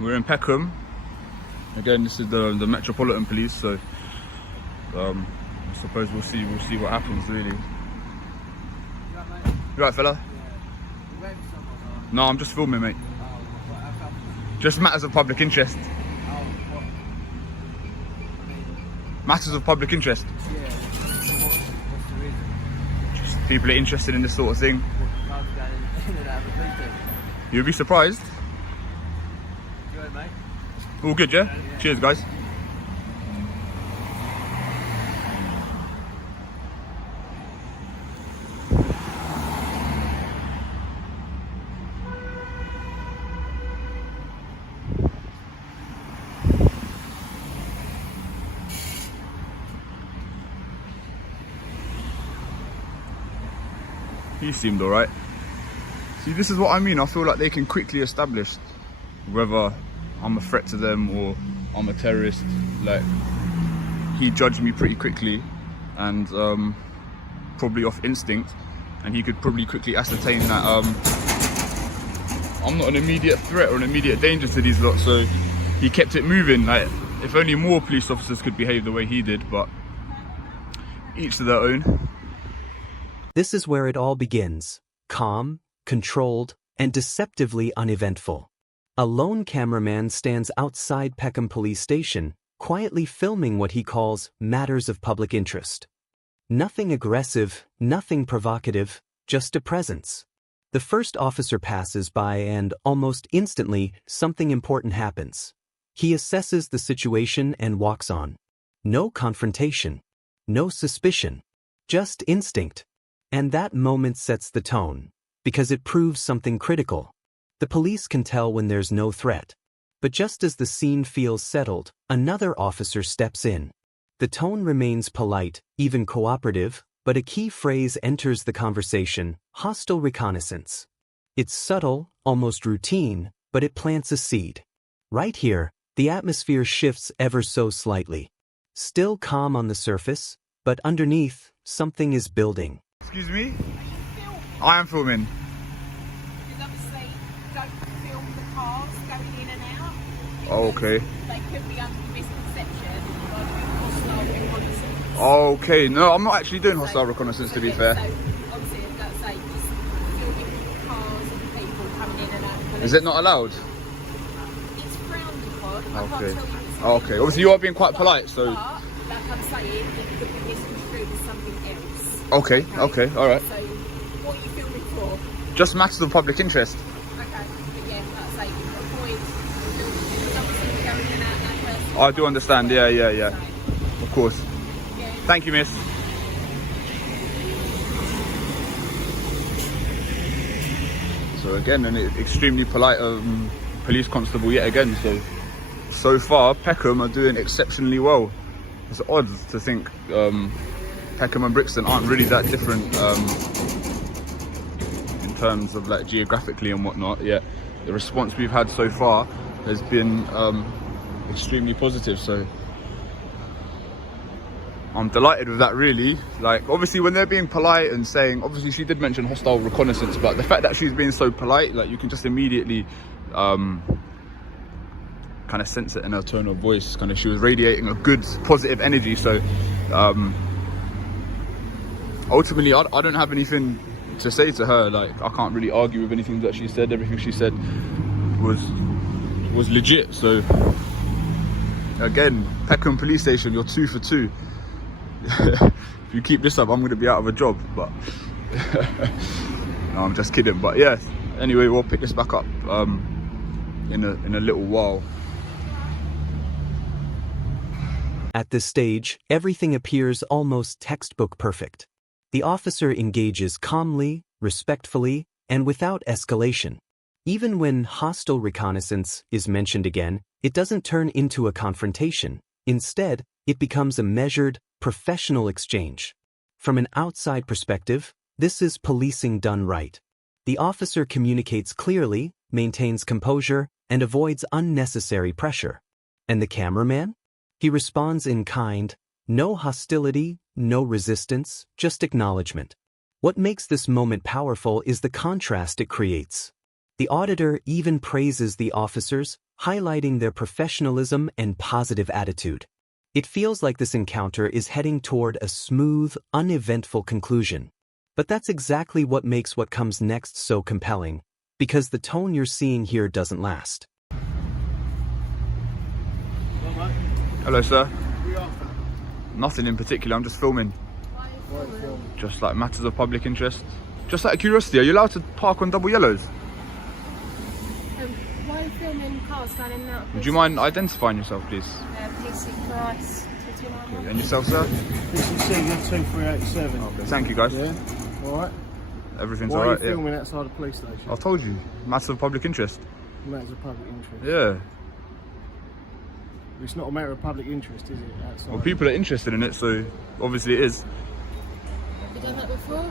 we're in Peckham. Again, this is the Metropolitan Police, so I suppose we'll see what happens really. You right, fella? Yeah. No, I'm just filming, mate. Just matters of public interest. Matters of public interest. Yeah. What's the reason? Just people are interested in this sort of thing. You'll be surprised. Good, mate. All good, yeah? Cheers, guys. He seemed alright. See, this is what I mean. I feel like they can quickly establish whether I'm a threat to them or I'm a terrorist. Like, he judged me pretty quickly and probably off instinct, and he could probably quickly ascertain that I'm not an immediate threat or an immediate danger to these lot. So he kept it moving. Like, if only more police officers could behave the way he did, but each to their own. This is where it all begins. Calm, controlled, and deceptively uneventful. A lone cameraman stands outside Peckham Police Station, quietly filming what he calls matters of public interest. Nothing aggressive, nothing provocative, just a presence. The first officer passes by and, almost instantly, something important happens. He assesses the situation and walks on. No confrontation. No suspicion. Just instinct. And that moment sets the tone, because it proves something critical. The police can tell when there's no threat. But just as the scene feels settled, another officer steps in. The tone remains polite, even cooperative, but a key phrase enters the conversation: hostile reconnaissance. It's subtle, almost routine, but it plants a seed. Right here, the atmosphere shifts ever so slightly. Still calm on the surface, but underneath, something is building. Excuse me? I am filming. Because obviously, don't film the cars going in and out. Oh, okay. They could be under the misconception of hostile reconnaissance. Okay, no, I'm not actually doing hostile reconnaissance, to be fair. So, obviously, I've got to say, just filming cars and people coming in and out. Is it not allowed? It's frowned upon. I can't Okay. tell you it's Okay, illegal, obviously you are being quite polite, so... But, like I'm saying, it could be misconstrued as something else. Okay, alright. So, what are you filming for? Just matters of public interest. Okay, but yeah, like I say, avoid something going in and out that person. I do understand, yeah. So, Of course. yeah. Thank you, miss. So again, an extremely polite police constable yet again. So far, Peckham are doing exceptionally well. It's odd to think Peckham and Brixton aren't really that different in terms of like geographically and whatnot. Yet the response we've had so far has been extremely positive. So I'm delighted with that, really. Like, obviously when they're being polite and saying, obviously she did mention hostile reconnaissance, but the fact that she's being so polite, like, you can just immediately kind of sense it in her tone of voice. Kind of, she was radiating a good positive energy. So ultimately I don't have anything to say to her. Like, I can't really argue with anything that she said. Everything she said was legit. So again, Peckham Police Station, you're 2 for 2. If you keep this up, I'm going to be out of a job. But no, I'm just kidding. But yeah, anyway, we'll pick this back up in a little while. At this stage, everything appears almost textbook perfect. The officer engages calmly, respectfully, and without escalation. Even when hostile reconnaissance is mentioned again, it doesn't turn into a confrontation. Instead, it becomes a measured, professional exchange. From an outside perspective, this is policing done right. The officer communicates clearly, maintains composure, and avoids unnecessary pressure. And the cameraman? He responds in kind, no hostility, no resistance, just acknowledgement. What makes this moment powerful is the contrast it creates. The auditor even praises the officer's highlighting their professionalism and positive attitude. It feels like this encounter is heading toward a smooth, uneventful conclusion. But that's exactly what makes what comes next so compelling, because the tone you're seeing here doesn't last. Hello, sir. Nothing in particular, I'm just filming. Just like matters of public interest. Just out of curiosity, are you allowed to park on double yellows? Why are you filming cars going in and out? Would you mind identifying yourself, please? PC Price, 2291. And yourself, sir? This is Sigma 2387. Okay, thank you, guys. Yeah? Alright. Everything's Why are alright. you filming outside the police station? I've told you, matters of public interest. Matters of public interest. Yeah. It's not a matter of public interest, is it? Outside? Well, people are interested in it, so obviously it is. Have you done that before?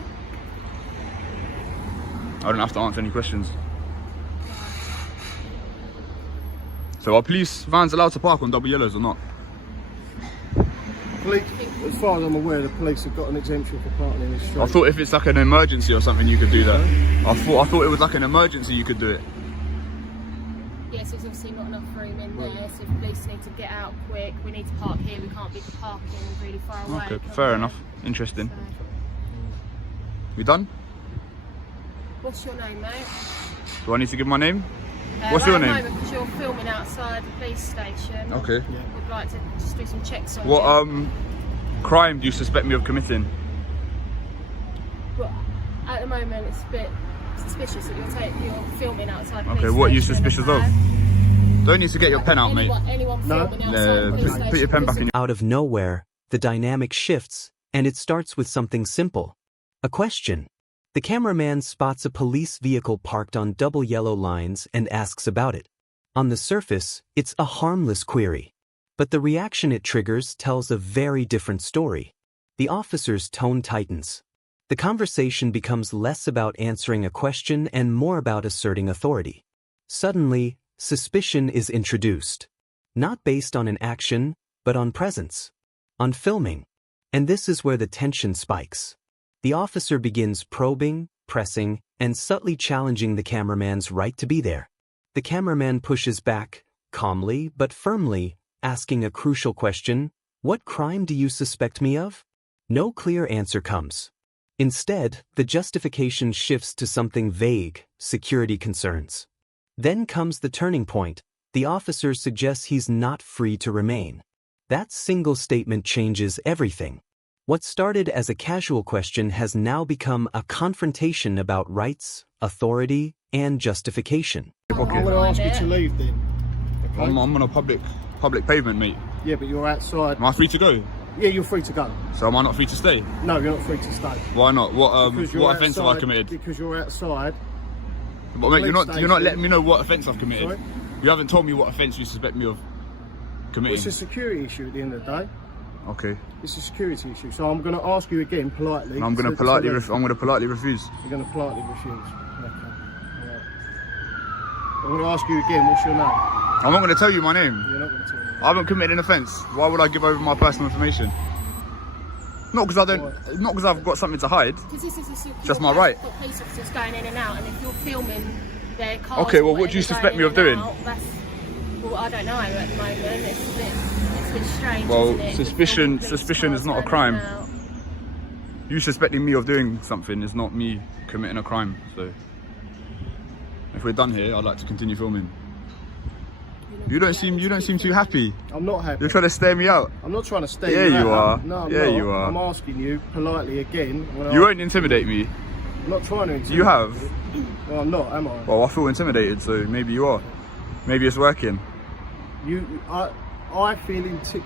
I don't have to answer any questions. So are police vans allowed to park on double yellows or not? Police, as far as I'm aware, the police have got an exemption for parking in the street. I thought if it's like an emergency or something you could do that. I thought it was like an emergency you could do it. Yes, there's obviously not enough room in there, so if police need to get out quick, we need to park here, we can't be parking really far away. Okay, from fair there. enough. Interesting. So, We done? what's your name, mate? Do I need to give my name? What's your name? Because you're filming outside the police station. Okay. We'd like to just do some checks on What you. crime do you suspect me of committing? Well, at the moment, it's a bit suspicious that you're filming outside the Okay, police what are you station in a suspicious of? van. Don't need to get your pen out, mate. Anyone No. filming outside the police station. Put your pen back in. Out of nowhere, the dynamic shifts, and it starts with something simple. A question. The cameraman spots a police vehicle parked on double yellow lines and asks about it. On the surface, it's a harmless query. But the reaction it triggers tells a very different story. The officer's tone tightens. The conversation becomes less about answering a question and more about asserting authority. Suddenly, suspicion is introduced. Not based on an action, but on presence. On filming. And this is where the tension spikes. The officer begins probing, pressing, and subtly challenging the cameraman's right to be there. The cameraman pushes back, calmly but firmly, asking a crucial question: "What crime do you suspect me of?" No clear answer comes. Instead, the justification shifts to something vague: security concerns. Then comes the turning point. The officer suggests he's not free to remain. That single statement changes everything. What started as a casual question has now become a confrontation about rights, authority, and justification. I'm going to ask you to leave then. Okay? I'm on a public pavement, mate. Yeah, but you're outside. Am I free to go? Yeah, you're free to go. So am I not free to stay? No, you're not free to stay. Why not? What Because you're what offence have I outside- committed? Because you're outside. But mate, you're not station. letting me know what offence I've committed. Sorry? You haven't told me what offence you suspect me of committing. It's a security issue at the end of the day. Okay. It's a security issue. So I'm going to ask you again politely. And I'm going to politely refuse. You're going to politely refuse. Okay. Alright. I'm going to ask you again. What's your name? I'm not going to tell you my name. You're not going to tell me. I haven't committed an offence. Why would I give over my personal information? Not because I've got something to hide. Because this is a secure Just my place, right. you've got police officers going in and out, and if you're filming their cars, Okay, well, or what do you whatever suspect me of going in doing? and out, well, I don't know at the moment. It's a bit strange. Well, isn't it? suspicion Police is cars not a going crime. in and out. You suspecting me of doing something is not me committing a crime. So if we're done here, I'd like to continue filming. You don't seem too happy. I'm not happy. You're trying to stare me out. I'm not trying to stay Yeah, you are. No, I'm Yeah, not. you are. I'm asking you politely again. You won't intimidate me. I'm not trying to intimidate You have. Well, I'm not, am I? Well, I feel intimidated, so maybe you are. Maybe it's working. I feel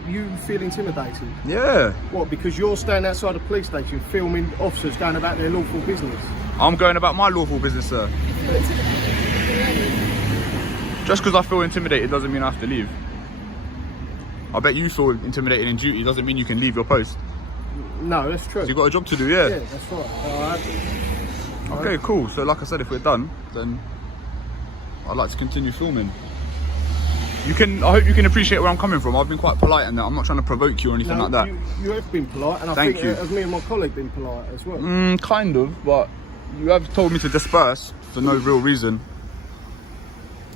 you feel intimidated. Yeah. What? Because you're standing outside a police station filming officers going about their lawful business. I'm going about my lawful business, sir. If you're intimidated, you're ready. Just because I feel intimidated doesn't mean I have to leave. I bet you feel intimidated in duty doesn't mean you can leave your post. No, that's true. You've got a job to do, Yeah, yeah. that's right. Alright. Okay, cool. So like I said, if we're done, then I'd like to continue filming. I hope you can appreciate where I'm coming from. I've been quite polite in that. I'm not trying to provoke you or anything like that. You have been polite, and I Thank think you. as me and my colleague been polite as well. Kind of, but you have told me to disperse for no real reason.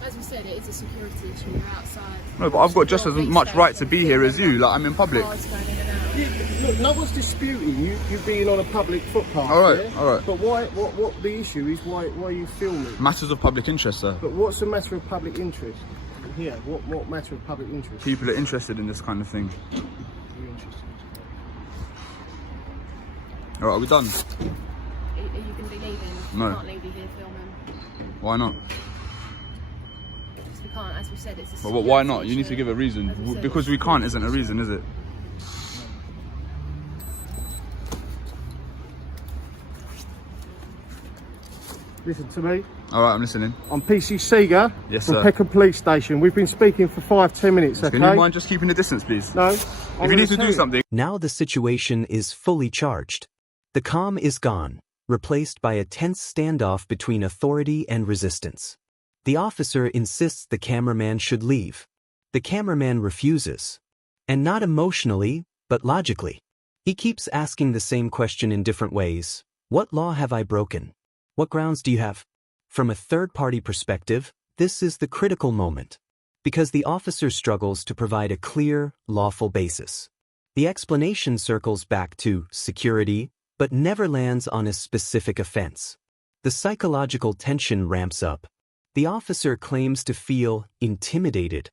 As we said, it is a security issue. You're outside. No, but I've got just as You're much right to station, be here as you. Like, I'm in public. cars going in and out. Yeah, look, no one's disputing you being on a public footpath. All right, yeah? all right. But what the issue is, why are you filming? Matters of public interest, sir. But what's the matter of public interest? Here, what matter of public interest? People are interested in this kind of thing. You're interested. All right, are we done? Are you going to be leaving? No. We can't leave you here filming. Why not? Because we can't, as we said, it's a But why security not? You need to issue. give a reason. As we said, Because it's we a can't security isn't a reason, is it? Listen to me. All right, I'm listening. I'm PC Seeger Yes, from sir. Peckham Police Station. We've been speaking for 5-10 minutes, okay? Can you mind just keeping the distance, please? No. If you need to do something. Now the situation is fully charged. The calm is gone, replaced by a tense standoff between authority and resistance. The officer insists the cameraman should leave. The cameraman refuses. And not emotionally, but logically. He keeps asking the same question in different ways. What law have I broken? What grounds do you have? From a third-party perspective, this is the critical moment, because the officer struggles to provide a clear, lawful basis. The explanation circles back to security, but never lands on a specific offense. The psychological tension ramps up. The officer claims to feel intimidated.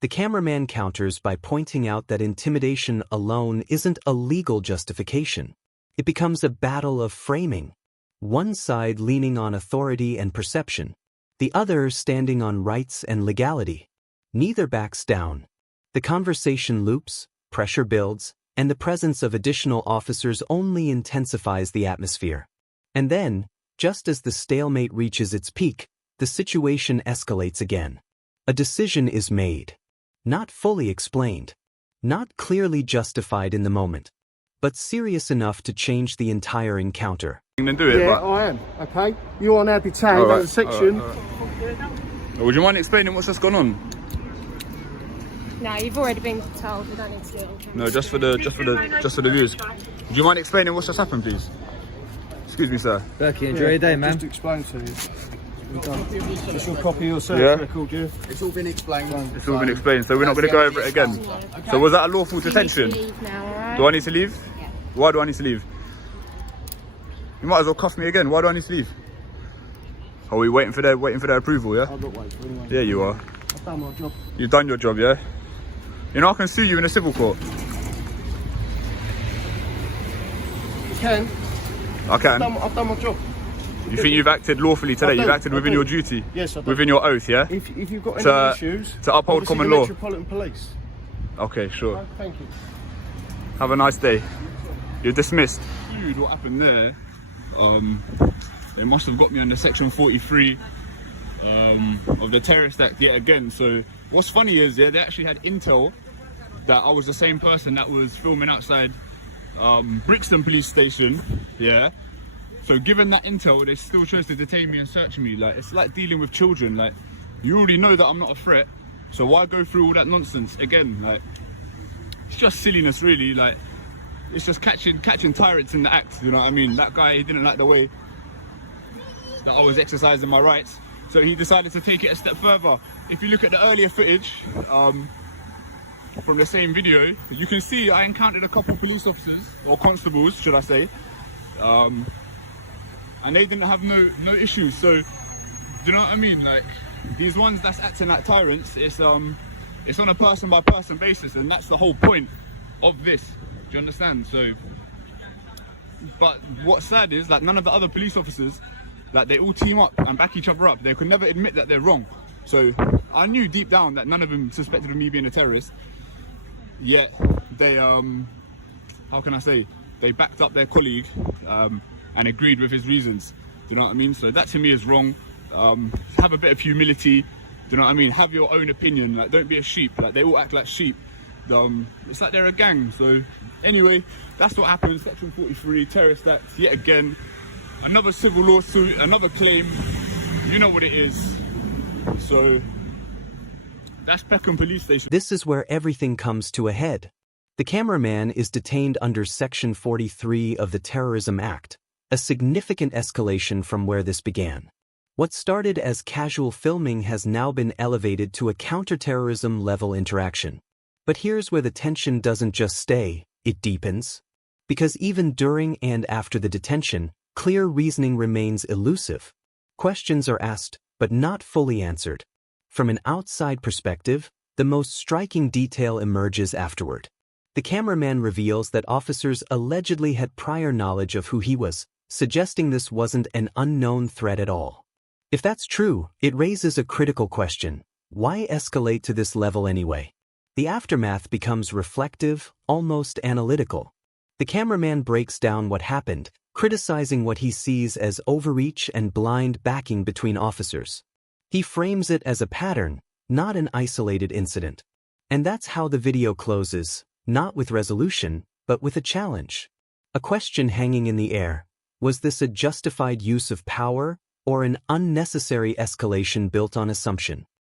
The cameraman counters by pointing out that intimidation alone isn't a legal justification. It becomes a battle of framing. One side leaning on authority and perception, the other standing on rights and legality. Neither backs down. The conversation loops, pressure builds, and the presence of additional officers only intensifies the atmosphere. And then, just as the stalemate reaches its peak, the situation escalates again. A decision is made. Not fully explained. Not clearly justified in the moment. But serious enough to change the entire encounter. Then do it, Yeah, but I am, okay? You are now detained All right, at the section. all right. Would you mind explaining what's just gone on? No, you've already been told. We don't need to do it on camera. No, just for the viewers. Would you mind explaining what's just happened, please? Excuse me, sir. Berkey, enjoy your day, man. Just to explain to you. Just your copy of your search Yeah. record, yeah? It's all been explained. It's all been explained, so we're not going to go over it again. So was that a lawful You need detention? to leave now, alright? Do I need to leave? Yeah. Why do I need to leave? You might as well cuff me again. Why do I need to leave? Are we waiting for their approval? Yeah. I'm not waiting for anyone. Yeah, you are. I've done my job. You've done your job, yeah. You know I can sue you in a civil court. You can. I can. I've done my job. You think you've acted lawfully today? I do, You've acted I within do. your duty. Yes, I do. Within your oath, yeah. If you've got any To- issues, to uphold obviously common the law. Metropolitan Police. Okay, sure. Oh, thank you. Have a nice day. You're dismissed. Dude, what happened there? They must have got me under section 43 of the Terrorist Act yet again. So what's funny is, yeah, they actually had intel that I was the same person that was filming outside Brixton Police Station. Yeah. So given that intel, they still chose to detain me and search me. Like, it's like dealing with children. Like, you already know that I'm not a threat, so why go through all that nonsense again? Like, it's just silliness, really. Like, it's just catching tyrants in the act. You know what I mean? That guy, he didn't like the way that I was exercising my rights, so he decided to take it a step further. If you look at the earlier footage from the same video, you can see I encountered a couple police officers, or constables, should I say, and they didn't have no issues. So, do you know what I mean? Like, these ones that's acting like tyrants, it's on a person by person basis, and that's the whole point of this. Do you understand? So, but what's sad is, like, none of the other police officers, like, they all team up and back each other up. They could never admit that they're wrong. So I knew deep down that none of them suspected of me being a terrorist. Yet they, how can I say, they backed up their colleague and agreed with his reasons. Do you know what I mean? So that to me is wrong. Have a bit of humility. Do you know what I mean? Have your own opinion. Like, don't be a sheep. Like, they all act like sheep. It's like they're a gang. So anyway, that's what happened. Section 43, Terrorist Act, yet again. Another civil lawsuit, another claim. You know what it is. So that's Peckham Police Station. This is where everything comes to a head. The cameraman is detained under Section 43 of the Terrorism Act, a significant escalation from where this began. What started as casual filming has now been elevated to a counterterrorism level interaction. But here's where the tension doesn't just stay, it deepens. Because even during and after the detention, clear reasoning remains elusive. Questions are asked, but not fully answered. From an outside perspective, the most striking detail emerges afterward. The cameraman reveals that officers allegedly had prior knowledge of who he was, suggesting this wasn't an unknown threat at all. If that's true, it raises a critical question. Why escalate to this level anyway? The aftermath becomes reflective, almost analytical. The cameraman breaks down what happened, criticizing what he sees as overreach and blind backing between officers. He frames it as a pattern, not an isolated incident. And that's how the video closes, not with resolution, but with a challenge. A question hanging in the air. Was this a justified use of power, or an unnecessary escalation built on assumption?